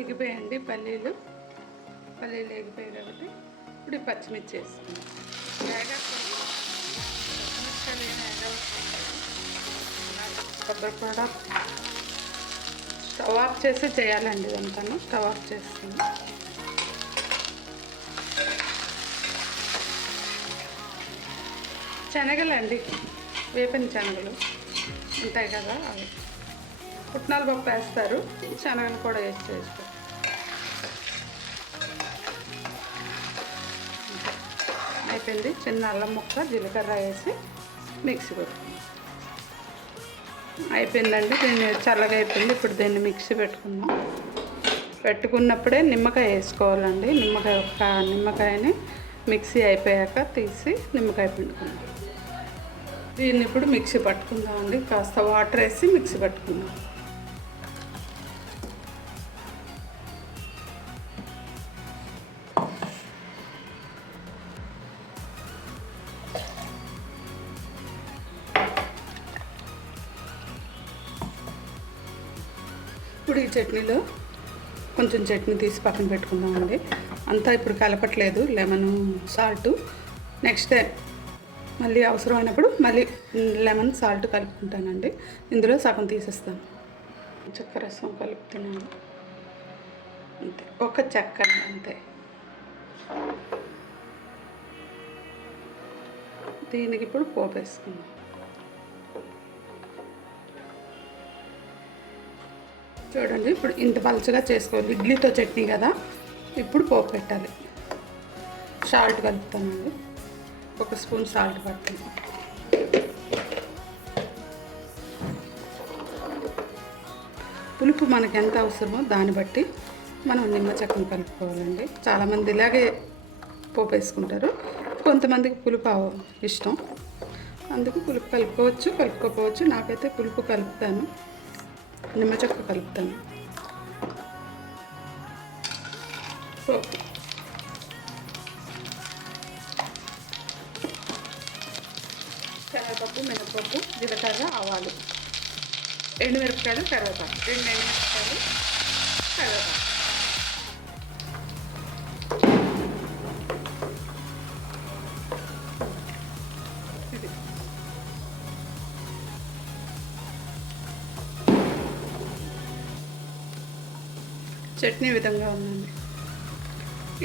ఎగిపోయండి పల్లీలు ఎగిపోయాయి కాబట్టి ఇప్పుడు పచ్చిమిర్చి వేసుకుందాం. కొబ్బరి కూడా స్టవ్ ఆఫ్ చేసి చేయాలండి. ఇదంతా స్టవ్ ఆఫ్ చేస్తుంది. శనగలండి, వేపిన శనగలు ఉంటాయి కదా, అవి పుట్నాల పప్పు వేస్తారు, శనగలు కూడా వేసి చేస్తారు. అయిపోయింది. చిన్న అల్లం ముక్క, జీలకర్ర వేసి మిక్సీ పెట్టుకుందాం. అయిపోయిందండి. దీన్ని చల్లగా అయిపోయింది. ఇప్పుడు దీన్ని మిక్సీ పెట్టుకుందాం. పెట్టుకున్నప్పుడే నిమ్మకాయ వేసుకోవాలండి. నిమ్మకాయని మిక్సీ అయిపోయాక తీసి నిమ్మకాయ పిండుకుందాం. దీన్ని ఇప్పుడు మిక్సీ పట్టుకుందామండి. కాస్త వాటర్ వేసి మిక్సీ పట్టుకుందాం. ఇప్పుడు ఈ చట్నీలో కొంచెం చట్నీ తీసి పక్కన పెట్టుకుందామండి. అంతా ఇప్పుడు కలపట్లేదు, లెమన్ సాల్ట్. నెక్స్ట్ డే మళ్ళీ అవసరమైనప్పుడు మళ్ళీ లెమన్ సాల్ట్ కలుపుకుంటానండి. ఇందులో సగం తీసేస్తాను. చక్కెర రసం కలుపుతున్నాను అంతే, ఒక చక్కెర అంతే. దీనికి ఇప్పుడు పోపు వేసుకుందాం. చూడండి, ఇప్పుడు ఇంత పలుచగా చేసుకోవాలి. ఇడ్లీతో చట్నీ కదా, ఇప్పుడు పోపు పెట్టాలి. సాల్ట్ కలుపుతానండి. ఒక స్పూన్ సాల్ట్ పడుతుంది. పులుపు మనకు ఎంత అవసరమో దాన్ని బట్టి మనం నిమ్మ చెక్కను కలుపుకోవాలండి. చాలామంది ఇలాగే పోపు వేసుకుంటారు, కొంతమందికి పులుపు ఇష్టం, అందుకు పులుపు కలుపుకోవచ్చు, కలుపుకోకపోవచ్చు. నాకైతే పులుపు కలుపుతాను, నిమ్మ చెక్క కలుపుతాను. పోపు శనగపప్పు, మినపప్పు, జీలకర్ర, ఆవాలు, ఎండుమిరపకాయలు, కరివేపాకు, 2 ఎండుమిరపకాయలు, కరివేపాకు. ఇది చట్నీ విధంగా ఉందండి.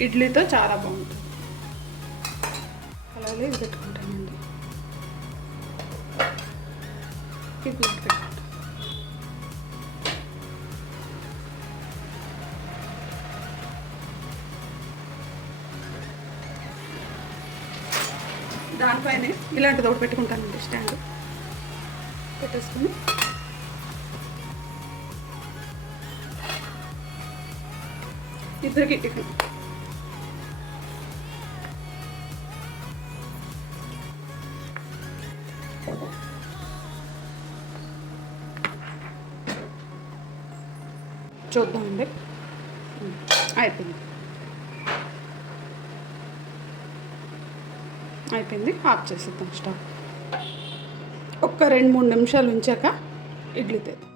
ఇడ్లీతో చాలా బాగుంటుంది. అలాగే ఇది పెట్టుకుంటానండి. ఇడ్లీ పెట్టుకుంటాను. దానిపైన ఇలాంటిది ఒకటి పెట్టుకుంటానండి. స్టాండ్ పెట్టేసుకుని ఇద్దరికి టిఫిన్. చూద్దామండి. అయిపోయింది. ఆఫ్ చేసేద్దాం స్టవ్. ఒక్క 2-3 నిమిషాలు ఉంచాక ఇడ్లీ తెద్దాం.